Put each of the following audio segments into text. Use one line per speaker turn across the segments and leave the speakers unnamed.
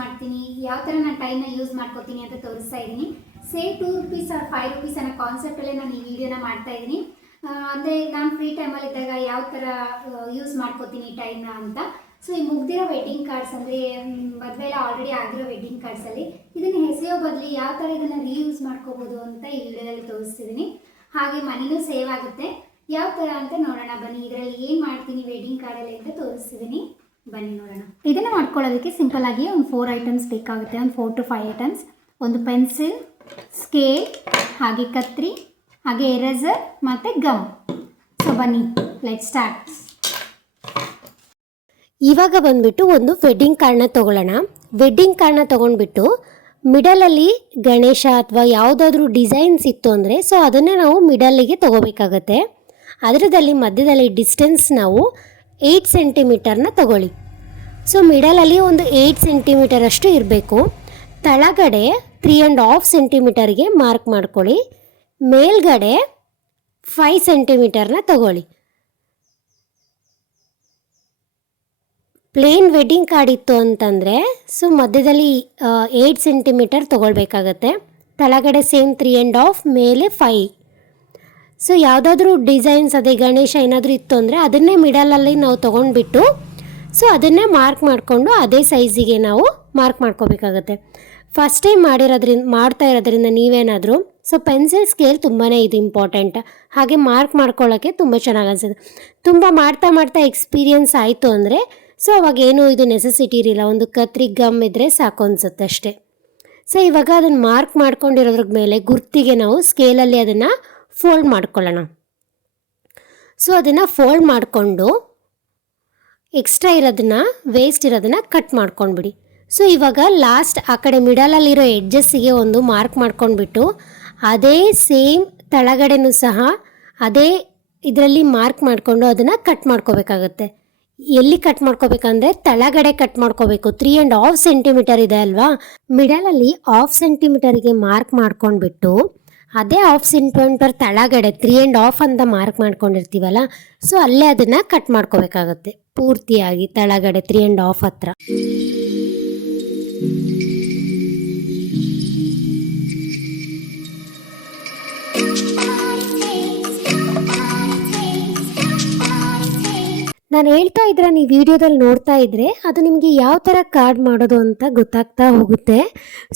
ಮಾಡ್ತೀನಿ. ಯಾವ ಥರ ನಾನು ಟೈಮ್ನ ಯೂಸ್ ಮಾಡ್ಕೋತೀನಿ ಅಂತ ತೋರಿಸ್ತಾ ಇದ್ದೀನಿ. Save two rupees or five rupees ಅನ್ನೋ ಕಾನ್ಸೆಪ್ಟಲ್ಲೇ ನಾನು ಈ ವಿಡಿಯೋನ ಮಾಡ್ತಾ ಇದ್ದೀನಿ. ಅಂದರೆ ನಾನು ಫ್ರೀ ಟೈಮಲ್ಲಿ ಇದ್ದಾಗ ಯಾವ ಥರ ಯೂಸ್ ಮಾಡ್ಕೋತೀನಿ ಟೈಮ್ನ ಅಂತ. ಸೊ ಈ ಮುಗ್ದಿರೋ ವೆಡ್ಡಿಂಗ್ ಕಾರ್ಡ್ಸ್ ಅಂದರೆ ಮದುವೆ ಎಲ್ಲ ಆಲ್ರೆಡಿ ಆಗಿರೋ ವೆಡ್ಡಿಂಗ್ ಕಾರ್ಡ್ಸಲ್ಲಿ ಇದನ್ನು ಎಸೆಯೋ ಬದಲು ಯಾವ ಥರ ಇದನ್ನು ರೀಯೂಸ್ ಮಾಡ್ಕೋಬೋದು ಅಂತ ಈ ವಿಡಿಯೋದಲ್ಲಿ ತೋರಿಸ್ತಿದ್ದೀನಿ. ಹಾಗೆ ಮನಿನೂ ಸೇವ್ ಆಗುತ್ತೆ. ಯಾವ ಥರ ಅಂತ ನೋಡೋಣ. ಬನ್ನಿ, ಇದರಲ್ಲಿ ಏನು ಮಾಡ್ತೀನಿ ವೆಡ್ಡಿಂಗ್ ಕಾರ್ಡಲ್ಲಿ ಅಂತ ತೋರಿಸ್ತಿದ್ದೀನಿ. ಬನ್ನಿ ನೋಡೋಣ. ಇದನ್ನು ಮಾಡ್ಕೊಳ್ಳೋದಕ್ಕೆ ಸಿಂಪಲ್ ಆಗಿ ಒಂದು ಫೋರ್ ಐಟಮ್ಸ್ ಬೇಕಾಗುತ್ತೆ. ಒಂದು ಫೋರ್ ಟು ಫೈವ್ ಐಟಮ್ಸ್ ಒಂದು ಪೆನ್ಸಿಲ್ ಸ್ಕೇಲ್ ಹಾಗೆ ಕತ್ರಿ ಹಾಗೆ ಎರೇಸರ್ ಮತ್ತು ಗಮ್ ಸೊ ಬನ್ನಿ ಲೆಟ್ ಸ್ಟಾರ್ಟ್
ಇವಾಗ ಬಂದ್ಬಿಟ್ಟು ಒಂದು ವೆಡ್ಡಿಂಗ್ ಕಾರ್ಡ್ನ ತೊಗೊಳ್ಳೋಣ. ವೆಡ್ಡಿಂಗ್ ಕಾರ್ಡ್ನ ತೊಗೊಂಡ್ಬಿಟ್ಟು ಮಿಡಲಲ್ಲಿ ಗಣೇಶ ಅಥವಾ ಯಾವುದಾದ್ರೂ ಡಿಸೈನ್ಸ್ ಇತ್ತು ಅಂದರೆ ಸೊ ಅದನ್ನೇ ನಾವು ಮಿಡಲ್ಲಿಗೆ ತೊಗೋಬೇಕಾಗತ್ತೆ. ಅದರದಲ್ಲಿ ಮಧ್ಯದಲ್ಲಿ ಡಿಸ್ಟೆನ್ಸ್ ನಾವು ಏಯ್ಟ್ ಸೆಂಟಿಮೀಟರ್ನ ತಗೊಳ್ಳಿ. ಸೊ ಮಿಡಲಲ್ಲಿ ಒಂದು ಏಯ್ಟ್ ಸೆಂಟಿಮೀಟರ್ ಅಷ್ಟು ಇರಬೇಕು. ತಳಗಡೆ ತ್ರೀ ಆ್ಯಂಡ್ ಹಾಫ್ ಸೆಂಟಿಮೀಟರ್ಗೆ ಮಾರ್ಕ್ ಮಾಡ್ಕೊಳ್ಳಿ. ಮೇಲ್ಗಡೆ ಫೈವ್ ಸೆಂಟಿಮೀಟರ್ನ ತಗೊಳ್ಳಿ. ಪ್ಲೇನ್ ವೆಡ್ಡಿಂಗ್ ಕಾರ್ಡ್ ಇತ್ತು ಅಂತಂದರೆ ಸೊ ಮಧ್ಯದಲ್ಲಿ ಏಯ್ಟ್ ಸೆಂಟಿಮೀಟರ್ ತೊಗೊಳ್ಬೇಕಾಗತ್ತೆ. ತಳಗಡೆ ಸೇಮ್ ತ್ರೀ ಆ್ಯಂಡ್ ಹಾಫ್ ಮೇಲೆ ಫೈ ಸೊ ಯಾವುದಾದ್ರೂ ಡಿಸೈನ್ಸ್ ಅದೇ ಗಣೇಶ ಏನಾದರೂ ಇತ್ತು ಅಂದರೆ ಅದನ್ನೇ ಮಿಡಲಲ್ಲಿ ನಾವು ತೊಗೊಂಡ್ಬಿಟ್ಟು ಸೊ ಅದನ್ನೇ ಮಾರ್ಕ್ ಮಾಡಿಕೊಂಡು ಅದೇ ಸೈಜಿಗೆ ನಾವು ಮಾರ್ಕ್ ಮಾಡ್ಕೋಬೇಕಾಗತ್ತೆ. ಫಸ್ಟ್ ಟೈಮ್ ಮಾಡಿರೋದ್ರಿಂದ, ಮಾಡ್ತಾ ಇರೋದ್ರಿಂದ ನೀವೇನಾದರೂ ಸೊ ಪೆನ್ಸಿಲ್ ಸ್ಕೇಲ್ ತುಂಬಾ ಇದು ಇಂಪಾರ್ಟೆಂಟ್ ಹಾಗೆ ಮಾರ್ಕ್ ಮಾಡ್ಕೊಳ್ಳೋಕ್ಕೆ ತುಂಬ ಚೆನ್ನಾಗಿ ಅನ್ಸುತ್ತೆ. ತುಂಬ ಮಾಡ್ತಾ ಮಾಡ್ತಾ ಎಕ್ಸ್ಪೀರಿಯನ್ಸ್ ಆಯಿತು ಅಂದರೆ ಸೊ ಅವಾಗ ಏನೂ ಇದು ನೆಸೆಸಿಟಿ ಇರಲಿಲ್ಲ. ಒಂದು ಕತ್ರಿ ಗಮ್ ಇದ್ದರೆ ಸಾಕು ಅನಿಸುತ್ತೆ ಅಷ್ಟೇ. ಸೊ ಇವಾಗ ಅದನ್ನು ಮಾರ್ಕ್ ಮಾಡ್ಕೊಂಡಿರೋದ್ರ ಮೇಲೆ ಗುರ್ತಿಗೆ ನಾವು ಸ್ಕೇಲಲ್ಲಿ ಅದನ್ನು ಫೋಲ್ಡ್ ಮಾಡ್ಕೊಳ್ಳೋಣ. ಸೊ ಅದನ್ನು ಫೋಲ್ಡ್ ಮಾಡಿಕೊಂಡು ಎಕ್ಸ್ಟ್ರಾ ಇರೋದನ್ನ ವೇಸ್ಟ್ ಇರೋದನ್ನು ಕಟ್ ಮಾಡ್ಕೊಂಡ್ಬಿಡಿ. ಸೊ ಇವಾಗ ಲಾಸ್ಟ್ ಆ ಕಡೆ ಮಿಡಲಲ್ಲಿರೋ ಎಡ್ಜಸ್ಸಿಗೆ ಒಂದು ಮಾರ್ಕ್ ಮಾಡ್ಕೊಂಡ್ಬಿಟ್ಟು, ಅದೇ ಸೇಮ್ ತಳಗಡೆನೂ ಸಹ ಅದೇ ಇದರಲ್ಲಿ ಮಾರ್ಕ್ ಮಾಡಿಕೊಂಡು ಅದನ್ನು ಕಟ್ ಮಾಡ್ಕೋಬೇಕಾಗತ್ತೆ. ಎಲ್ಲಿ ಕಟ್ ಮಾಡ್ಕೋಬೇಕಂದ್ರೆ ತಳಗಡೆ ಕಟ್ ಮಾಡ್ಕೋಬೇಕು. ತ್ರೀ ಆ್ಯಂಡ್ ಹಾಫ್ ಸೆಂಟಿಮೀಟರ್ ಇದೆ ಅಲ್ವಾ? ಮಿಡಲಲ್ಲಿ ಹಾಫ್ ಸೆಂಟಿಮೀಟರಿಗೆ ಮಾರ್ಕ್ ಮಾಡ್ಕೊಂಡ್ಬಿಟ್ಟು ಅದೇ ಹಾಫ್ ಸೆಂಟಿಮೀಟರ್ ತಳಗಡೆ ತ್ರೀ ಆ್ಯಂಡ್ ಹಾಫ್ ಅಂತ ಮಾರ್ಕ್ ಮಾಡ್ಕೊಂಡಿರ್ತೀವಲ್ಲ ಸೊ ಅಲ್ಲೇ ಅದನ್ನು ಕಟ್ ಮಾಡ್ಕೋಬೇಕಾಗತ್ತೆ. ಪೂರ್ತಿಯಾಗಿ ತಳಗಡೆ ತ್ರೀ ಆ್ಯಂಡ್ ಹಾಫ್ ಹತ್ರ. ನಾನು ಹೇಳ್ತಾ ಇದ್ರೆ, ನೀವು ವಿಡಿಯೋದಲ್ಲಿ ನೋಡ್ತಾ ಇದ್ರೆ, ಅದು ನಿಮಗೆ ಯಾವ ಥರ ಕಾರ್ಡ್ ಮಾಡೋದು ಅಂತ ಗೊತ್ತಾಗ್ತಾ ಹೋಗುತ್ತೆ.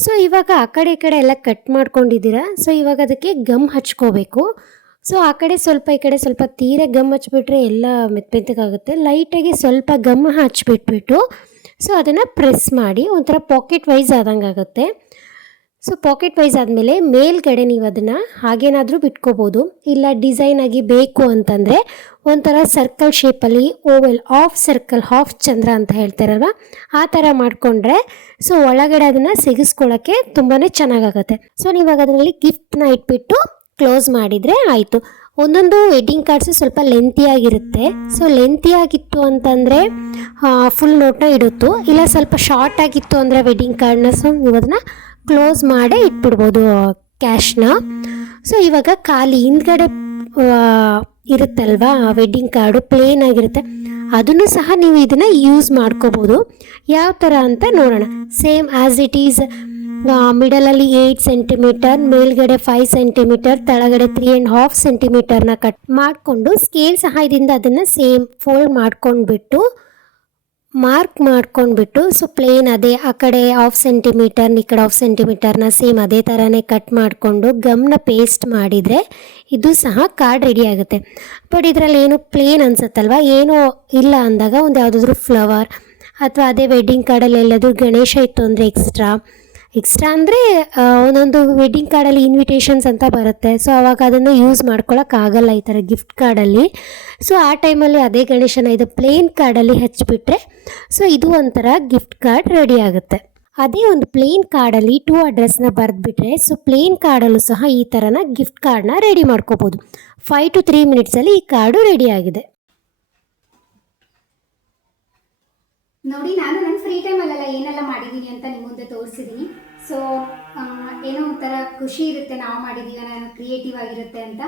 ಸೊ ಇವಾಗ ಆ ಕಡೆ ಈ ಕಡೆ ಎಲ್ಲ ಕಟ್ ಮಾಡ್ಕೊಂಡಿದ್ದೀರಾ? ಸೊ ಇವಾಗ ಅದಕ್ಕೆ ಗಮ್ ಹಚ್ಕೋಬೇಕು. ಸೊ ಆ ಕಡೆ ಸ್ವಲ್ಪ ಈ ಕಡೆ ಸ್ವಲ್ಪ ತೀರ ಗಮ್ ಹಚ್ಬಿಟ್ರೆ ಎಲ್ಲ ಮೆತ್ತ ಮೆತ್ತಗಾಗುತ್ತೆ ಲೈಟಾಗಿ ಸ್ವಲ್ಪ ಗಮ್ ಹಚ್ಬಿಟ್ಬಿಟ್ಟು ಸೊ ಅದನ್ನು ಪ್ರೆಸ್ ಮಾಡಿ, ಒಂಥರ ಪಾಕೆಟ್ ವೈಸ್ ಆದಂಗೆ ಆಗುತ್ತೆ ಸೊ ಪಾಕೆಟ್ ವೈಸ್ ಆದಮೇಲೆ ಮೇಲ್ಗಡೆ ನೀವು ಅದನ್ನು ಹಾಗೇನಾದರೂ ಬಿಟ್ಕೋಬೋದು. ಇಲ್ಲ ಡಿಸೈನ್ ಆಗಿ ಬೇಕು ಅಂತಂದರೆ ಒಂಥರ ಸರ್ಕಲ್ ಶೇಪಲ್ಲಿ ಓವೆಲ್ ಹಾಫ್ ಸರ್ಕಲ್ ಹಾಫ್ ಚಂದ್ರ ಅಂತ ಹೇಳ್ತಾರಲ್ವ? ಆ ಥರ ಮಾಡಿಕೊಂಡ್ರೆ ಸೊ ಒಳಗಡೆ ಅದನ್ನು ಸಿಗಿಸ್ಕೊಳ್ಳೋಕ್ಕೆ ತುಂಬಾ ಚೆನ್ನಾಗಾಗತ್ತೆ. ಸೊ ನೀವಾಗ ಅದರಲ್ಲಿ ಗಿಫ್ಟ್ನ ಇಟ್ಬಿಟ್ಟು ಕ್ಲೋಸ್ ಮಾಡಿದರೆ ಆಯಿತು. ಒಂದೊಂದು ವೆಡ್ಡಿಂಗ್ ಕಾರ್ಡ್ಸು ಸ್ವಲ್ಪ ಲೆಂತಿಯಾಗಿರುತ್ತೆ ಸೊ ಲೆಂತಿಯಾಗಿತ್ತು ಅಂತಂದರೆ ಫುಲ್ ನೋಟ್ನ ಇಡುತ್ತು. ಇಲ್ಲ, ಸ್ವಲ್ಪ ಶಾರ್ಟ್ ಆಗಿತ್ತು ಅಂದರೆ ವೆಡ್ಡಿಂಗ್ ಕಾರ್ಡ್ನ ಸೊ ನೀವು ಅದನ್ನು ಕ್ಲೋಸ್ ಮಾಡೇ ಇಟ್ಬಿಡ್ಬೋದು ಕ್ಯಾಶ್ನ ಸೊ ಇವಾಗ ಖಾಲಿ ಹಿಂದ್ಗಡೆ ಇರುತ್ತಲ್ವಾ ವೆಡ್ಡಿಂಗ್ ಕಾರ್ಡು ಪ್ಲೇನ್ ಆಗಿರುತ್ತೆ. ಅದನ್ನು ಸಹ ನೀವು ಇದನ್ನು ಯೂಸ್ ಮಾಡ್ಕೋಬೋದು. ಯಾವ ಥರ ಅಂತ ನೋಡೋಣ. ಸೇಮ್ ಆ್ಯಸ್ ಇಟ್ ಈಸ್ ಮಿಡಲಲ್ಲಿ ಏಯ್ಟ್ ಸೆಂಟಿಮೀಟರ್ ಮೇಲ್ಗಡೆ ಫೈವ್ ಸೆಂಟಿಮೀಟರ್ ತಳಗಡೆ ತ್ರೀ ಆ್ಯಂಡ್ ಹಾಫ್ ಸೆಂಟಿಮೀಟರ್ನ ಕಟ್ ಮಾಡಿಕೊಂಡು ಸ್ಕೇಲ್ ಸಹಾಯದಿಂದ ಅದನ್ನು ಸೇಮ್ ಫೋಲ್ಡ್ ಮಾಡ್ಕೊಂಡ್ಬಿಟ್ಟು ಮಾರ್ಕ್ ಮಾಡ್ಕೊಂಡ್ಬಿಟ್ಟು ಸೊ ಪ್ಲೇನ್ ಅದೇ ಆ ಕಡೆ ಹಾಫ್ ಸೆಂಟಿಮೀಟರ್ ಈ ಕಡೆ ಹಾಫ್ ಸೆಂಟಿಮೀಟರ್ನ ಸೇಮ್ ಅದೇ ಥರನೇ ಕಟ್ ಮಾಡಿಕೊಂಡು ಗಮ್ನ ಪೇಸ್ಟ್ ಮಾಡಿದರೆ ಇದು ಸಹ ಕಾರ್ಡ್ ರೆಡಿ ಆಗುತ್ತೆ. ಬಟ್ ಇದರಲ್ಲಿ ಏನು ಪ್ಲೇನ್ ಅನ್ಸುತ್ತಲ್ವ? ಏನೂ ಇಲ್ಲ ಅಂದಾಗ ಒಂದು ಯಾವುದಾದ್ರೂ ಫ್ಲವರ್ ಅಥವಾ ಅದೇ ವೆಡ್ಡಿಂಗ್ ಕಾರ್ಡಲ್ಲಿ ಎಲ್ಲಾದರೂ ಗಣೇಶ ಇತ್ತು ಅಂದರೆ ಎಕ್ಸ್ಟ್ರಾ ಎಕ್ಸ್ಟ್ರಾ ಅಂದರೆ ಒಂದೊಂದು ವೆಡ್ಡಿಂಗ್ ಕಾರ್ಡಲ್ಲಿ ಇನ್ವಿಟೇಷನ್ಸ್ ಅಂತ ಬರುತ್ತೆ. ಸೊ ಅವಾಗ ಅದನ್ನು ಯೂಸ್ ಮಾಡ್ಕೊಳಕ್ಕಾಗಲ್ಲ ಈ ಥರ ಗಿಫ್ಟ್ ಕಾರ್ಡಲ್ಲಿ ಸೊ ಆ ಟೈಮಲ್ಲಿ ಅದೇ ಗಣೇಶನ ಇದು ಪ್ಲೇನ್ ಕಾರ್ಡಲ್ಲಿ ಹಚ್ಚಿಬಿಟ್ರೆ ಸೊ ಇದು ಒಂಥರ ಗಿಫ್ಟ್ ಕಾರ್ಡ್ ರೆಡಿ ಆಗುತ್ತೆ. ಅದೇ ಒಂದು ಪ್ಲೇನ್ ಕಾರ್ಡಲ್ಲಿ ಟೂ ಅಡ್ರೆಸ್ನ ಬರೆದ್ಬಿಟ್ರೆ ಸೊ ಪ್ಲೇನ್ ಕಾರ್ಡಲ್ಲೂ ಸಹ ಈ ಥರನ ಗಿಫ್ಟ್ ಕಾರ್ಡನ್ನ ರೆಡಿ ಮಾಡ್ಕೋಬೋದು. ಫೈವ್ ಟು ತ್ರೀ ಮಿನಿಟ್ಸಲ್ಲಿ ಈ ಕಾರ್ಡು ರೆಡಿ ಆಗಿದೆ.
ನೋಡಿ, ನಾನು ನನ್ನ ಫ್ರೀ ಟೈಮಲ್ಲೆಲ್ಲ ಏನೆಲ್ಲ ಮಾಡಿದ್ದೀನಿ ಅಂತ ನಿಮ್ಮ ಮುಂದೆ ತೋರಿಸಿದ್ದೀನಿ ಸೊ ಏನೋ ಒಂಥರ ಖುಷಿ ಇರುತ್ತೆ, ನಾವು ಮಾಡಿದ್ದೀವಿ ನಾನು ಕ್ರಿಯೇಟಿವ್ ಆಗಿರುತ್ತೆ ಅಂತ.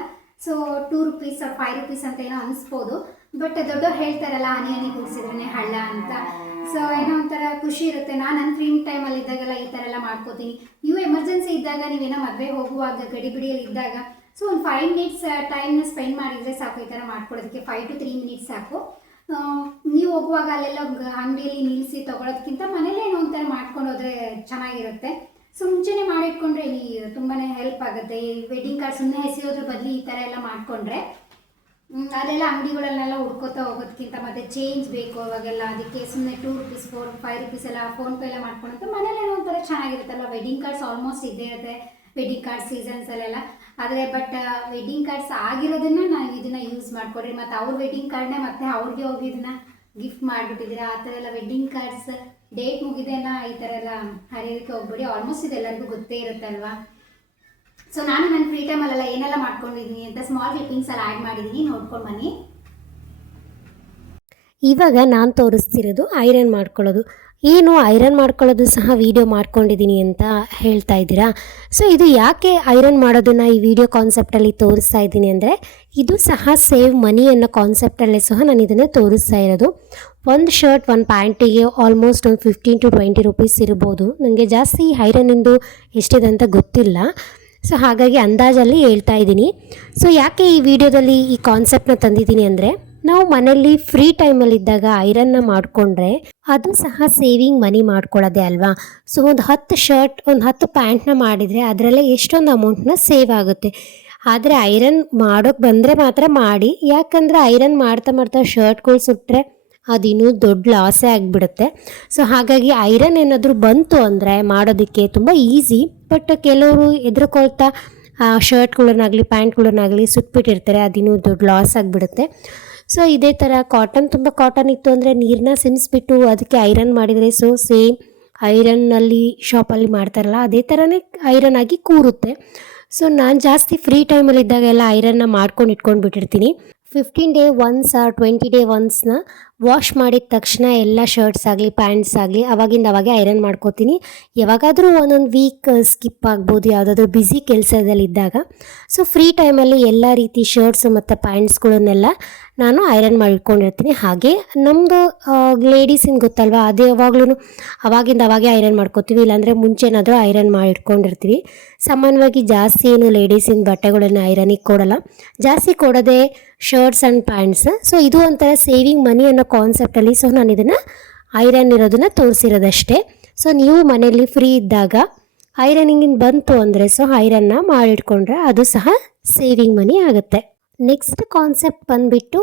So two rupees five rupees ಅಂತ ಏನೋ ಅನಿಸ್ಬೋದು. ಬಟ್ ದೊಡ್ಡವ್ರು ಹೇಳ್ತಾರಲ್ಲ ಹನಿ ಹನಿ ಕೂಡಿಸಿದ್ರೆ ಹಳ್ಳ ಅಂತ. ಸೊ ಏನೋ ಒಂಥರ ಖುಷಿ ಇರುತ್ತೆ. ನಾನು ನನ್ನ ಫ್ರೀ ಟೈಮಲ್ಲಿ ಇದ್ದಾಗೆಲ್ಲ ಈ ಥರ ಎಲ್ಲ ಮಾಡ್ಕೋತೀನಿ. ನೀವು ಎಮರ್ಜೆನ್ಸಿ ಇದ್ದಾಗ, ನೀವೇನೋ ಮದುವೆ ಹೋಗುವಾಗ, ಗಡಿಬಿಡಿಯಲ್ಲಿ ಇದ್ದಾಗ ಸೊ ಒಂದು ಫೈವ್ ಮಿನಿಟ್ಸ್ ಟೈಮ್ನ ಸ್ಪೆಂಡ್ ಮಾಡಿದರೆ ಸಾಕು ಈ ಥರ ಮಾಡ್ಕೊಳ್ಳೋದಕ್ಕೆ. ಫೈವ್ ಟು ತ್ರೀ ಮಿನಿಟ್ಸ್ ಸಾಕು. ನೀವು ಹೋಗುವಾಗ ಅಲ್ಲೆಲ್ಲ ಅಂಗಡಿಯಲ್ಲಿ ನಿಲ್ಲಿಸಿ ತೊಗೊಳೋದಕ್ಕಿಂತ ಮನೇಲೇ ಏನೋ ಒಂಥರ ಮಾಡ್ಕೊಂಡು ಹೋದ್ರೆ ಚೆನ್ನಾಗಿರುತ್ತೆ. ಸೊ ಮುಂಚೆನೆ ಮಾಡಿಟ್ಕೊಂಡ್ರೆ ತುಂಬಾ ಹೆಲ್ಪ್ ಆಗುತ್ತೆ. ಈ ವೆಡ್ಡಿಂಗ್ ಕಾರ್ಡ್ ಸುಮ್ಮನೆ ಎಸೆಯೋದ್ರ ಬದಲು ಈ ಥರ ಎಲ್ಲ ಮಾಡಿಕೊಂಡ್ರೆ ಅಲ್ಲೆಲ್ಲ ಅಂಗಡಿಗಳನ್ನೆಲ್ಲ ಹುಡ್ಕೋತಾ ಹೋಗೋದಕ್ಕಿಂತ ಮತ್ತೆ ಚೇಂಜ್ ಬೇಕು ಅವಾಗೆಲ್ಲ. ಅದಕ್ಕೆ ಸುಮ್ಮನೆ two rupees four five rupees ಎಲ್ಲ ಫೋನ್ಪೇ ಎಲ್ಲ ಮಾಡ್ಕೊಂಡಂತ ಮನೇಲಿ ಒಂಥರ ಚೆನ್ನಾಗಿರುತ್ತಲ್ಲ ವೆಡ್ಡಿಂಗ್ ಕಾರ್ಡ್ಸ್ ಆಲ್ಮೋಸ್ಟ್ ಇದ್ದೇ ಇರುತ್ತೆ. ವೆಡ್ಡಿಂಗ್ ಕಾರ್ಡ್ ಸೀಸನ್ಸಲ್ಲೆಲ್ಲ ಆದರೆ ಬಟ್ ವೆಡ್ಡಿಂಗ್ ಕಾರ್ಡ್ಸ್ ಆಗಿರೋದನ್ನ ನಾನು ಇದನ್ನ ಯೂಸ್ ಮಾಡ್ಕೊಡ್ರಿ ಮತ್ತು ಅವ್ರ ವೆಡ್ಡಿಂಗ್ ಕಾರ್ಡ್ನೇ ಮತ್ತೆ ಅವ್ರಿಗೆ ಹೋಗಿ ಇದನ್ನ ಗಿಫ್ಟ್ ಮಾಡಿಬಿಟ್ಟಿದ್ದೀರಾ? ಆ ಥರ ಎಲ್ಲ ವೆಡ್ಡಿಂಗ್ ಕಾರ್ಡ್ಸ್ ಡೇಟ್ ಮುಗಿದೇನ? ಈ ಥರ ಎಲ್ಲ ಹರಿಯೋದಕ್ಕೆ ಹೋಗ್ಬೇಡಿ. ಆಲ್ಮೋಸ್ಟ್ ಇದೆಲ್ಲರಿಗೂ ಗೊತ್ತೇ ಇರುತ್ತಲ್ವಾ ಸೊ ನಾನು ನನ್ನ ಫ್ರೀ ಟೈಮಲ್ಲೆಲ್ಲ ಏನೆಲ್ಲ ಮಾಡ್ಕೊಂಡಿದ್ದೀನಿ ಅಂತ ಸ್ಮಾಲ್ ಕ್ಲಿಪ್ಪಿಂಗ್ಸ್ ಎಲ್ಲ ಆ್ಯಡ್ ಮಾಡಿದ್ದೀನಿ. ನೋಡ್ಕೊಂಡು ಬನ್ನಿ.
ಇವಾಗ ನಾನು ತೋರಿಸ್ತಿರೋದು ಐರನ್ ಮಾಡ್ಕೊಳ್ಳೋದು. ಏನು ಐರನ್ ಮಾಡ್ಕೊಳ್ಳೋದು ಸಹ ವೀಡಿಯೋ ಮಾಡ್ಕೊಂಡಿದ್ದೀನಿ ಅಂತ ಹೇಳ್ತಾ ಇದ್ದೀರಾ? ಸೊ ಇದು ಯಾಕೆ ಐರನ್ ಮಾಡೋದನ್ನು ಈ ವಿಡಿಯೋ ಕಾನ್ಸೆಪ್ಟಲ್ಲಿ ತೋರಿಸ್ತಾ ಇದ್ದೀನಿ ಅಂದರೆ, ಇದು ಸಹ ಸೇವ್ ಮನಿ ಅನ್ನೋ ಕಾನ್ಸೆಪ್ಟಲ್ಲೇ ಸಹ ನಾನು ಇದನ್ನು ತೋರಿಸ್ತಾ ಇರೋದು. ಒಂದು ಶರ್ಟ್ ಒಂದು ಪ್ಯಾಂಟಿಗೆ ಆಲ್ಮೋಸ್ಟ್ ಒಂದು ಫಿಫ್ಟೀನ್ ಟು ಟ್ವೆಂಟಿ ರುಪೀಸ್ ಇರ್ಬೋದು. ನನಗೆ ಜಾಸ್ತಿ ಐರನ್ನಿಂದು ಎಷ್ಟಿದೆ ಅಂತ ಗೊತ್ತಿಲ್ಲ. ಸೊ ಹಾಗಾಗಿ ಅಂದಾಜಲ್ಲಿ ಹೇಳ್ತಾ ಇದ್ದೀನಿ. ಸೊ ಯಾಕೆ ಈ ವಿಡಿಯೋದಲ್ಲಿ ಈ ಕಾನ್ಸೆಪ್ಟನ್ನ ತಂದಿದ್ದೀನಿ ಅಂದರೆ ನಾವು ಮನೆಯಲ್ಲಿ ಫ್ರೀ ಟೈಮಲ್ಲಿದ್ದಾಗ ಐರನ್ನ ಮಾಡಿಕೊಂಡ್ರೆ ಅದು ಸಹ ಸೇವಿಂಗ್ ಮನಿ ಮಾಡ್ಕೊಳ್ಳೋದೇ ಅಲ್ವಾ? ಸೊ ಒಂದು ಹತ್ತು ಶರ್ಟ್ ಒಂದು ಹತ್ತು ಪ್ಯಾಂಟ್ನ ಮಾಡಿದರೆ ಅದರಲ್ಲೇ ಎಷ್ಟೊಂದು ಅಮೌಂಟ್ನ ಸೇವ್ ಆಗುತ್ತೆ. ಆದರೆ ಐರನ್ ಮಾಡೋಕ್ಕೆ ಬಂದರೆ ಮಾತ್ರ ಮಾಡಿ, ಯಾಕಂದರೆ ಐರನ್ ಮಾಡ್ತಾ ಮಾಡ್ತಾ ಶರ್ಟ್ಗಳು ಸುಟ್ಟರೆ ಅದಿನ್ನೂ ದೊಡ್ಡ ಲಾಸೇ ಆಗಿಬಿಡುತ್ತೆ. ಸೊ ಹಾಗಾಗಿ ಐರನ್ ಏನಾದರೂ ಬಂತು ಅಂದರೆ ಮಾಡೋದಕ್ಕೆ ತುಂಬ ಈಸಿ ಬಟ್ ಕೆಲವರು ಎದುರುಕೊಳ್ತಾ ಶರ್ಟ್ಗಳನ್ನಾಗಲಿ ಪ್ಯಾಂಟ್ಗಳನ್ನಾಗಲಿ ಸುಟ್ಬಿಟ್ಟಿರ್ತಾರೆ ಅದಿನ್ನೂ ದೊಡ್ಡ ಲಾಸ್ ಆಗಿಬಿಡುತ್ತೆ. ಸೊ ಇದೇ ಥರ ಕಾಟನ್ ತುಂಬ ಕಾಟನ್ ಇತ್ತು ಅಂದರೆ ನೀರನ್ನ ಸಿಮಿಸ್ಬಿಟ್ಟು ಅದಕ್ಕೆ ಐರನ್ ಮಾಡಿದರೆ ಸೊ ಸೇಮ್ ಐರನ್ನಲ್ಲಿ ಶಾಪಲ್ಲಿ ಮಾಡ್ತಾರಲ್ಲ, ಅದೇ ಥರನೇ ಐರನ್ ಆಗಿ ಕೂರುತ್ತೆ. ಸೊ ನಾನು ಜಾಸ್ತಿ ಫ್ರೀ ಟೈಮಲ್ಲಿ ಇದ್ದಾಗೆಲ್ಲ ಐರನ್ನ ಮಾಡ್ಕೊಂಡು ಇಟ್ಕೊಂಡು ಬಿಟ್ಟಿರ್ತೀನಿ fifteen day once or twenty day ಒನ್ಸ್ನ wash ಮಾಡಿದ ತಕ್ಷಣ ಎಲ್ಲ ಶರ್ಟ್ಸ್ ಆಗಲಿ ಪ್ಯಾಂಟ್ಸ್ ಆಗಲಿ, ಅವಾಗಿಂದ ಅವಾಗೆ ಐರನ್ ಮಾಡ್ಕೋತೀನಿ. ಯಾವಾಗಾದರೂ ಒಂದೊಂದು ವೀಕ್ ಸ್ಕಿಪ್ ಆಗ್ಬೋದು, ಯಾವುದಾದ್ರೂ ಬ್ಯುಸಿ ಕೆಲಸದಲ್ಲಿದ್ದಾಗ ಸೊ ಫ್ರೀ ಟೈಮಲ್ಲಿ ಎಲ್ಲ ರೀತಿ ಶರ್ಟ್ಸು ಮತ್ತು ಪ್ಯಾಂಟ್ಸ್ಗಳನ್ನೆಲ್ಲ ನಾನು ಐರನ್ ಮಾಡ್ಕೊಂಡಿರ್ತೀನಿ. ಹಾಗೆ ನಮ್ಮದು ಲೇಡೀಸಿನ ಗೊತ್ತಲ್ವಾ, ಅದೇ ಯಾವಾಗ್ಲೂ ಅವಾಗಿಂದ ಅವಾಗೆ ಐರನ್ ಮಾಡ್ಕೋತೀವಿ. ಇಲ್ಲಾಂದರೆ ಮುಂಚೆನಾದರೂ ಐರನ್ ಮಾಡಿಟ್ಕೊಂಡಿರ್ತೀವಿ ಸಾಮಾನ್ಯವಾಗಿ ಜಾಸ್ತಿ ಏನು ಲೇಡೀಸಿನ ಬಟ್ಟೆಗಳನ್ನು ಐರನಿಗೆ ಕೊಡೋಲ್ಲ. ಜಾಸ್ತಿ ಕೊಡೋದೇ ಶರ್ಟ್ಸ್ ಆ್ಯಂಡ್ ಪ್ಯಾಂಟ್ಸ್ ಸೊ ಇದು ಒಂಥರ ಸೇವಿಂಗ್ ಮನಿ ಅನ್ನೋ ಕಾನ್ಸೆಪ್ಟಲ್ಲಿ ಸೊ ನಾನು ಇದನ್ನು ಐರನ್ ಇರೋದನ್ನು ತೋರಿಸಿರೋದಷ್ಟೇ. ಸೊ ನೀವು ಮನೆಯಲ್ಲಿ ಫ್ರೀ ಇದ್ದಾಗ ಐರನಿಂಗಿನ ಬಂತು ಅಂದರೆ ಸೊ ಐರನ್ನ ಮಾಡಿಟ್ಕೊಂಡ್ರೆ ಅದು ಸಹ ಸೇವಿಂಗ್ ಮನಿ ಆಗುತ್ತೆ. ನೆಕ್ಸ್ಟ್ ಕಾನ್ಸೆಪ್ಟ್ ಬಂದುಬಿಟ್ಟು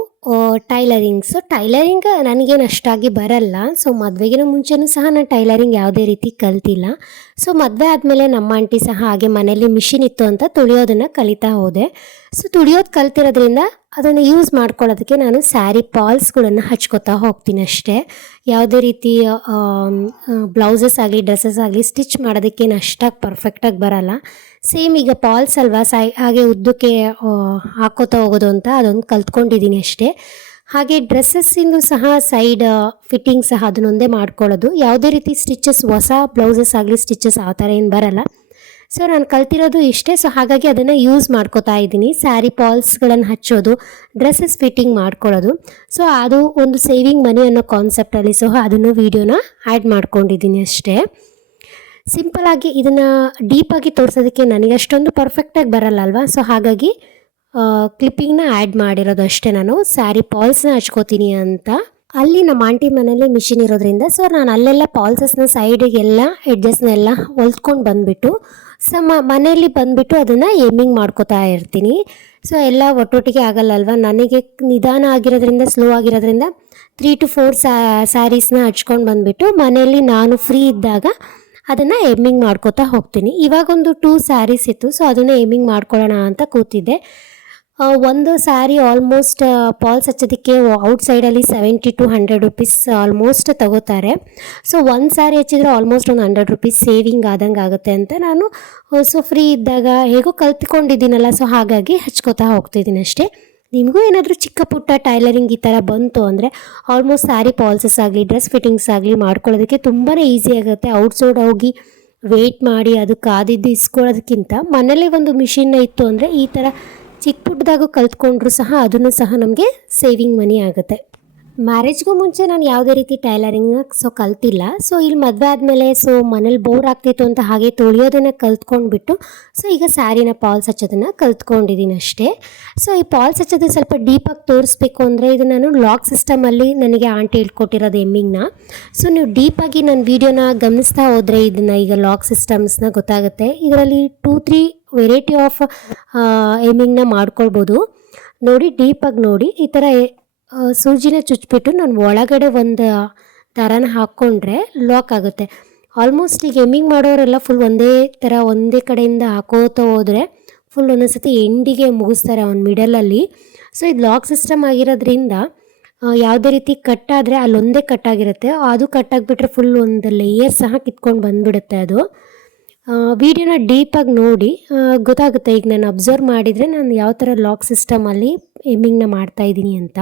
ಟೈಲರಿಂಗ್ ಸೊ ಟೈಲರಿಂಗ್ ನನಗೇನು ಅಷ್ಟಾಗಿ ಬರಲ್ಲ. ಸೊ ಮದುವೆಗಿನ ಮುಂಚೆನೂ ಸಹ ನಾನು ಟೈಲರಿಂಗ್ ಯಾವುದೇ ರೀತಿ ಕಲ್ತಿಲ್ಲ. ಸೊ ಮದುವೆ ಆದಮೇಲೆ ನಮ್ಮ ಆಂಟಿ ಸಹ ಹಾಗೆ ಮನೆಯಲ್ಲಿ ಮಿಷಿನ್ ಇತ್ತು ಅಂತ ತುಳಿಯೋದನ್ನು ಕಲಿತಾ ಹೋದೆ. ಸೊ ತುಳಿಯೋದು ಕಲ್ತಿರೋದ್ರಿಂದ ಅದನ್ನು ಯೂಸ್ ಮಾಡ್ಕೊಳ್ಳೋದಕ್ಕೆ ನಾನು ಸ್ಯಾರಿ ಪಾಲ್ಸ್ಗಳನ್ನು ಹಚ್ಕೋತಾ ಹೋಗ್ತೀನಿ ಅಷ್ಟೇ. ಯಾವುದೇ ರೀತಿ ಬ್ಲೌಸಸ್ ಆಗಲಿ ಡ್ರೆಸ್ಸಸ್ ಆಗಲಿ ಸ್ಟಿಚ್ ಮಾಡೋದಕ್ಕೇನು ಅಷ್ಟಾಗಿ ಪರ್ಫೆಕ್ಟಾಗಿ ಬರಲ್ಲ. ಸೇಮ್ ಈಗ ಪಾಲ್ಸ್ ಅಲ್ವಾ, ಸೈ, ಹಾಗೆ ಉದ್ದಕ್ಕೆ ಹಾಕೋತಾ ಹೋಗೋದು ಅಂತ ಅದೊಂದು ಕಲ್ತ್ಕೊಂಡಿದ್ದೀನಿ ಅಷ್ಟೇ. ಹಾಗೆ ಡ್ರೆಸ್ಸಸ್ಸಿಂದು ಸಹ ಸೈಡ್ ಫಿಟ್ಟಿಂಗ್ ಸಹ ಅದನ್ನೊಂದೇ ಮಾಡ್ಕೊಳ್ಳೋದು. ಯಾವುದೇ ರೀತಿ ಸ್ಟಿಚಸ್ ಹೊಸ ಬ್ಲೌಸಸ್ ಆಗಲಿ ಸ್ಟಿಚಸ್ ಆ ಥರ ಏನು ಬರಲ್ಲ. ಸೊ ನಾನು ಕಲ್ತಿರೋದು ಇಷ್ಟೇ. ಸೊ ಹಾಗಾಗಿ ಅದನ್ನು ಯೂಸ್ ಮಾಡ್ಕೋತಾ ಇದ್ದೀನಿ. ಸ್ಯಾರಿ ಪಾಲ್ಸ್ಗಳನ್ನು ಹಚ್ಚೋದು ಡ್ರೆಸ್ಸಸ್ ಫಿಟ್ಟಿಂಗ್ ಮಾಡ್ಕೊಳ್ಳೋದು. ಸೊ ಅದು ಒಂದು ಸೇವಿಂಗ್ ಮನಿ ಅನ್ನೋ ಕಾನ್ಸೆಪ್ಟಲ್ಲಿ ಸೊ ಅದನ್ನು ವೀಡಿಯೋನ ಆ್ಯಡ್ ಮಾಡ್ಕೊಂಡಿದ್ದೀನಿ ಅಷ್ಟೇ. ಸಿಂಪಲಾಗಿ ಇದನ್ನು ಡೀಪಾಗಿ ತೋರಿಸೋದಕ್ಕೆ ನನಗೆ ಅಷ್ಟೊಂದು ಪರ್ಫೆಕ್ಟಾಗಿ ಬರಲ್ಲ ಅಲ್ವಾ? ಸೊ ಹಾಗಾಗಿ ಕ್ಲಿಪ್ಪಿಂಗ್ನ ಆ್ಯಡ್ ಮಾಡಿರೋದು ಅಷ್ಟೇ ನಾನು. ಸ್ಯಾರಿ ಪಾಲ್ಸ್ನ ಹಚ್ಕೋತೀನಿ ಅಂತ. ಅಲ್ಲಿ ನಮ್ಮ ಆಂಟಿ ಮನೇಲಿ ಮಿಷಿನ್ ಇರೋದ್ರಿಂದ ಸೊ ನಾನು ಅಲ್ಲೆಲ್ಲ ಪಾಲ್ಸಸ್ನ ಸೈಡಿಗೆಲ್ಲ ಎಡ್ಜಸ್ನೆಲ್ಲ ಹೊಲ್ಸ್ಕೊಂಡು ಬಂದುಬಿಟ್ಟು ಸೊ ಮ ಮನೆಯಲ್ಲಿ ಬಂದುಬಿಟ್ಟು ಅದನ್ನು ಏಮಿಂಗ್ ಮಾಡ್ಕೋತಾ ಇರ್ತೀನಿ. ಸೊ ಎಲ್ಲ ಒಟ್ಟೊಟ್ಟಿಗೆ ಆಗಲ್ಲ ಅಲ್ವಾ ನನಗೆ ನಿಧಾನ ಆಗಿರೋದ್ರಿಂದ ಸ್ಲೋ ಆಗಿರೋದ್ರಿಂದ ತ್ರೀ ಟು ಫೋರ್ ಸ್ಯಾರೀಸ್ನ ಹಚ್ಕೊಂಡು ಬಂದುಬಿಟ್ಟು ಮನೆಯಲ್ಲಿ ನಾನು ಫ್ರೀ ಇದ್ದಾಗ ಅದನ್ನು ಏಮಿಂಗ್ ಮಾಡ್ಕೋತಾ ಹೋಗ್ತೀನಿ. ಇವಾಗೊಂದು ಟೂ ಸ್ಯಾರೀಸ್ ಇತ್ತು ಸೊ ಅದನ್ನು ಏಮಿಂಗ್ ಮಾಡ್ಕೊಳ್ಳೋಣ ಅಂತ ಕೂತಿದ್ದೆ. ಒಂದು ಸ್ಯಾರಿ ಆಲ್ಮೋಸ್ಟ್ ಪಾಲ್ಸ್ ಹಚ್ಚೋದಕ್ಕೆ ಔಟ್ಸೈಡಲ್ಲಿ seventy to hundred rupees almost ತಗೋತಾರೆ. ಸೊ ಒಂದು ಸ್ಯಾರಿ ಹಚ್ಚಿದ್ರೆ ಆಲ್ಮೋಸ್ಟ್ ಒಂದು ಹಂಡ್ರೆಡ್ ರುಪೀಸ್ ಸೇವಿಂಗ್ ಆದಂಗೆ ಆಗುತ್ತೆ ಅಂತ ನಾನು ಸೊ ಫ್ರೀ ಇದ್ದಾಗ ಹೇಗೋ ಕಲ್ತ್ಕೊಂಡಿದ್ದೀನಲ್ಲ ಸೊ ಹಾಗಾಗಿ ಹಚ್ಕೋತಾ ಹೋಗ್ತಿದ್ದೀನಿ ಅಷ್ಟೇ. ನಿಮಗೂ ಏನಾದರೂ ಚಿಕ್ಕ ಪುಟ್ಟ ಟೈಲರಿಂಗ್ ಈ ಥರ ಬಂತು ಅಂದರೆ ಆಲ್ಮೋಸ್ಟ್ ಸ್ಯಾರಿ ಪಾಲ್ಸಸ್ ಆಗಲಿ ಡ್ರೆಸ್ ಫಿಟ್ಟಿಂಗ್ಸ್ ಆಗಲಿ ಮಾಡ್ಕೊಳ್ಳೋದಕ್ಕೆ ತುಂಬಾ ಈಸಿ ಆಗುತ್ತೆ. ಔಟ್ಸೈಡ್ ಹೋಗಿ ವೆಯ್ಟ್ ಮಾಡಿ, ಅದು ಕಾದಿದ್ದು ಇಸ್ಕೊಳ್ಳೋದಕ್ಕಿಂತ ಮನೇಲಿ ಒಂದು ಮಿಷಿನ್ನ ಇತ್ತು ಅಂದರೆ ಈ ಥರ ಚಿಕ್ಕ ಪುಟ್ಟದಾಗೂ ಕಲ್ತ್ಕೊಂಡ್ರು ಸಹ ಅದನ್ನು ಸಹ ನಮಗೆ ಸೇವಿಂಗ್ ಮನಿ ಆಗುತ್ತೆ. ಮ್ಯಾರೇಜ್ಗೂ ಮುಂಚೆ ನಾನು ಯಾವುದೇ ರೀತಿ ಟೈಲರಿಂಗ್ನ ಸೊ ಕಲ್ತಿಲ್ಲ. ಸೊ ಇಲ್ಲಿ ಮದುವೆ ಆದಮೇಲೆ ಸೊ ಮನೇಲಿ ಬೋರ್ ಆಗ್ತಿತ್ತು ಅಂತ ಹಾಗೆ ತೊಳೆಯೋದನ್ನು ಕಲ್ತ್ಕೊಂಡ್ಬಿಟ್ಟು ಸೊ ಈಗ ಸ್ಯಾರಿನ ಪಾಲ್ಸ್ ಹಚ್ಚೋದನ್ನು ಕಲ್ತ್ಕೊಂಡಿದ್ದೀನಿ ಅಷ್ಟೇ. ಸೊ ಈ ಪಾಲ್ಸ್ ಹಚ್ಚೋದು ಸ್ವಲ್ಪ ಡೀಪಾಗಿ ತೋರಿಸ್ಬೇಕು ಅಂದರೆ ಇದು ನಾನು ಲಾಕ್ ಸಿಸ್ಟಮಲ್ಲಿ ನನಗೆ ಆಂಟಿ ಹೇಳ್ಕೊಟ್ಟಿರೋದು ಎಮ್ಮಿಂಗ್ನ ಸೊ ನೀವು ಡೀಪಾಗಿ ನನ್ನ ವೀಡಿಯೋನ ಗಮನಿಸ್ತಾ ಹೋದರೆ ಇದನ್ನು ಈಗ ಲಾಕ್ ಸಿಸ್ಟಮ್ಸ್ನ ಗೊತ್ತಾಗುತ್ತೆ. ಇದರಲ್ಲಿ ಟೂ ತ್ರೀ ವೆರೈಟಿ ಆಫ್ ಏಮಿಂಗ್ನ ಮಾಡ್ಕೊಳ್ಬೋದು. ನೋಡಿ ಡೀಪಾಗಿ ನೋಡಿ, ಈ ಥರ ಸೂಜಿನ ಚುಚ್ಚಿಬಿಟ್ಟು ನಾನು ಒಳಗಡೆ ಒಂದು ದಾರಾನ ಹಾಕ್ಕೊಂಡ್ರೆ ಲಾಕ್ ಆಗುತ್ತೆ. ಆಲ್ಮೋಸ್ಟ್ ಈಗ ಎಮ್ಮಿಂಗ್ ಮಾಡೋರೆಲ್ಲ ಫುಲ್ ಒಂದೇ ಥರ ಒಂದೇ ಕಡೆಯಿಂದ ಹಾಕೋತಾ ಹೋದರೆ ಫುಲ್ ಒಂದೊಂದು ಸತಿ ಎಂಡಿಗೆ ಮುಗಿಸ್ತಾರೆ ಅವ್ನ ಮಿಡಲಲ್ಲಿ ಸೊ ಇದು ಲಾಕ್ ಸಿಸ್ಟಮ್ ಆಗಿರೋದ್ರಿಂದ ಯಾವುದೇ ರೀತಿ ಕಟ್ಟಾದರೆ ಅಲ್ಲೊಂದೇ ಕಟ್ಟಾಗಿರುತ್ತೆ ಅದು ಕಟ್ಟಾಗಿಬಿಟ್ರೆ ಫುಲ್ ಒಂದು ಲೇಯರ್ ಸಹ ಕಿತ್ಕೊಂಡು ಬಂದುಬಿಡುತ್ತೆ ಅದು. ವಿಡಿಯೋನ ಡೀಪಾಗಿ ನೋಡಿ ಗೊತ್ತಾಗುತ್ತೆ ಈಗ ನಾನು ಅಬ್ಸರ್ವ್ ಮಾಡಿದರೆ ನಾನು ಯಾವ ಥರ ಲಾಕ್ ಸಿಸ್ಟಮಲ್ಲಿ ಎಮ್ಮಿಂಗ್ನ ಮಾಡ್ತಾಯಿದ್ದೀನಿ ಅಂತ.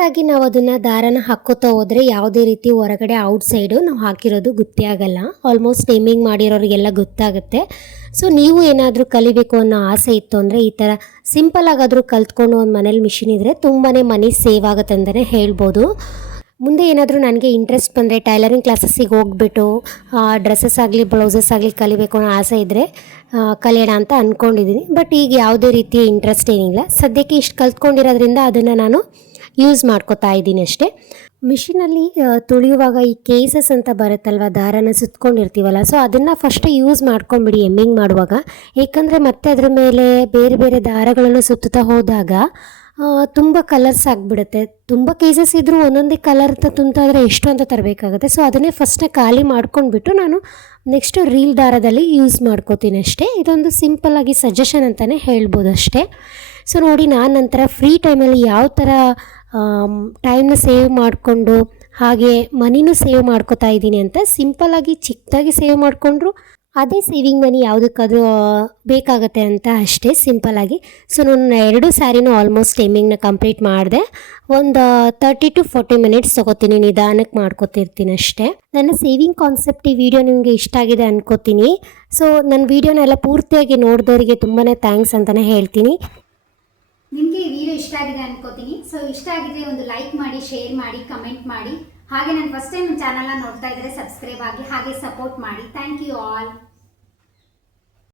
ಪುಟ್ಟಾಗಿ ನಾವು ಅದನ್ನು ದಾರನ ಹಾಕೋತಾ ಹೋದರೆ ಯಾವುದೇ ರೀತಿ ಹೊರಗಡೆ ಔಟ್ ಸೈಡು ನಾವು ಹಾಕಿರೋದು ಗೊತ್ತೇ ಆಗಲ್ಲ ಆಲ್ಮೋಸ್ಟ್ ಟೈಮಿಂಗ್ ಮಾಡಿರೋರಿಗೆಲ್ಲ ಗೊತ್ತಾಗುತ್ತೆ. ಸೊ ನೀವು ಏನಾದರೂ ಕಲಿಬೇಕು ಅನ್ನೋ ಆಸೆ ಇತ್ತು ಅಂದರೆ ಈ ಥರ ಸಿಂಪಲ್ ಆಗಾದರೂ ಕಲ್ತ್ಕೊಂಡು ಒಂದು ಮನೇಲಿ ಮಿಷಿನ್ ಇದ್ದರೆ ತುಂಬಾ ಮನಿ ಸೇವ್ ಆಗುತ್ತೆ ಅಂತಲೇ ಹೇಳ್ಬೋದು. ಮುಂದೆ ಏನಾದರೂ ನನಗೆ ಇಂಟ್ರೆಸ್ಟ್ ಬಂದರೆ ಟೈಲರಿಂಗ್ ಕ್ಲಾಸಸ್ಸಿಗೆ ಹೋಗ್ಬಿಟ್ಟು ಡ್ರೆಸ್ಸಸ್ ಆಗಲಿ ಬ್ಲೌಸಸ್ ಆಗಲಿ ಕಲಿಬೇಕು ಅನ್ನೋ ಆಸೆ ಇದ್ದರೆ ಕಲಿಯೋಣ ಅಂತ ಅಂದ್ಕೊಂಡಿದ್ದೀನಿ ಬಟ್ ಈಗ ಯಾವುದೇ ರೀತಿಯ ಇಂಟ್ರೆಸ್ಟ್ ಏನಿಲ್ಲ. ಸದ್ಯಕ್ಕೆ ಇಷ್ಟು ಕಲ್ತ್ಕೊಂಡಿರೋದ್ರಿಂದ ಅದನ್ನು ನಾನು ಯೂಸ್ ಮಾಡ್ಕೋತಾ ಇದ್ದೀನಿ ಅಷ್ಟೇ. ಮಿಷಿನಲ್ಲಿ ತುಳಿಯುವಾಗ ಈ ಕೇಸಸ್ ಅಂತ ಬರುತ್ತಲ್ವ, ದಾರನ ಸುತ್ಕೊಂಡಿರ್ತೀವಲ್ಲ ಸೊ ಅದನ್ನು ಫಸ್ಟ್ ಯೂಸ್ ಮಾಡ್ಕೊಂಬಿಡಿ ಎಮ್ಮಿಂಗ್ ಮಾಡುವಾಗ. ಏಕೆಂದರೆ ಮತ್ತೆ ಅದ್ರ ಮೇಲೆ ಬೇರೆ ಬೇರೆ ದಾರಗಳನ್ನು ಸುತ್ತುತ್ತಾ ಹೋದಾಗ ತುಂಬ ಕಲರ್ಸ್ ಆಗಿಬಿಡುತ್ತೆ. ತುಂಬ ಕೇಸಸ್ ಇದ್ದರೂ ಒಂದೊಂದೇ ಕಲರ್ ಅಂತ ತುಂತಾದರೆ ಎಷ್ಟು ಅಂತ ತರಬೇಕಾಗುತ್ತೆ. ಸೊ ಅದನ್ನೇ ಫಸ್ಟೇ ಖಾಲಿ ಮಾಡ್ಕೊಂಡ್ಬಿಟ್ಟು ನಾನು ನೆಕ್ಸ್ಟು ರೀಲ್ ದಾರದಲ್ಲಿ ಯೂಸ್ ಮಾಡ್ಕೋತೀನಿ ಅಷ್ಟೇ. ಇದೊಂದು ಸಿಂಪಲ್ಲಾಗಿ ಸಜೆಷನ್ ಅಂತಲೇ ಹೇಳ್ಬೋದು ಅಷ್ಟೇ. ಸೊ ನೋಡಿ, ನಾನು ನಂತರ ಫ್ರೀ ಟೈಮಲ್ಲಿ ಯಾವ ಥರ ಟೈಮ್ನ ಸೇವ್ ಮಾಡಿಕೊಂಡು ಹಾಗೆ ಮನಿನೂ ಸೇವ್ ಮಾಡ್ಕೋತಾ ಇದ್ದೀನಿ ಅಂತ ಸಿಂಪಲ್ಲಾಗಿ ಚಿಕ್ಕದಾಗಿ ಸೇವ್ ಮಾಡಿಕೊಂಡ್ರು ಅದೇ ಸೇವಿಂಗ್ ಮನಿ ಯಾವುದಕ್ಕಾದರೂ ಬೇಕಾಗತ್ತೆ ಅಂತ ಅಷ್ಟೇ ಸಿಂಪಲ್ಲಾಗಿ ಸೊ ನಾನು ಎರಡು ಸ್ಯಾರಿನೂ ಆಲ್ಮೋಸ್ಟ್ ಟೈಮಿಂಗ್ನ ಕಂಪ್ಲೀಟ್ ಮಾಡಿದೆ. ಒಂದು ತರ್ಟಿ ಟು ಫೋರ್ಟಿ ಮಿನಿಟ್ಸ್ ತೊಗೋತೀನಿ ನಿಧಾನಕ್ಕೆ ಮಾಡ್ಕೋತಿರ್ತೀನಿ ಅಷ್ಟೇ. ನನ್ನ ಸೇವಿಂಗ್ ಕಾನ್ಸೆಪ್ಟ್ ಈ ವಿಡಿಯೋ ನಿಮಗೆ ಇಷ್ಟ ಆಗಿದೆ ಅನ್ಕೋತೀನಿ. ಸೊ ನನ್ನ ವಿಡಿಯೋನೆಲ್ಲ ಪೂರ್ತಿಯಾಗಿ ನೋಡಿದವರಿಗೆ ತುಂಬಾ ಥ್ಯಾಂಕ್ಸ್ ಅಂತಲೇ ಹೇಳ್ತೀನಿ.
ನಿಮಗೆ ಈ ವಿಡಿಯೋ ಇಷ್ಟ ಆಗಿದೆ ಅನ್ಕೋತೀನಿ. ಸೊ ಇಷ್ಟ ಆಗಿದ್ರೆ ಒಂದು ಲೈಕ್ ಮಾಡಿ ಶೇರ್ ಮಾಡಿ ಕಮೆಂಟ್ ಮಾಡಿ. ಹಾಗೆ ನಾನು ಫಸ್ಟ್ ಟೈಮ್ ಚಾನಲ್ನ ನೋಡ್ತಾ ಇದ್ದರೆ ಸಬ್ಸ್ಕ್ರೈಬ್ ಆಗಿ ಹಾಗೆ ಸಪೋರ್ಟ್ ಮಾಡಿ. Thank you all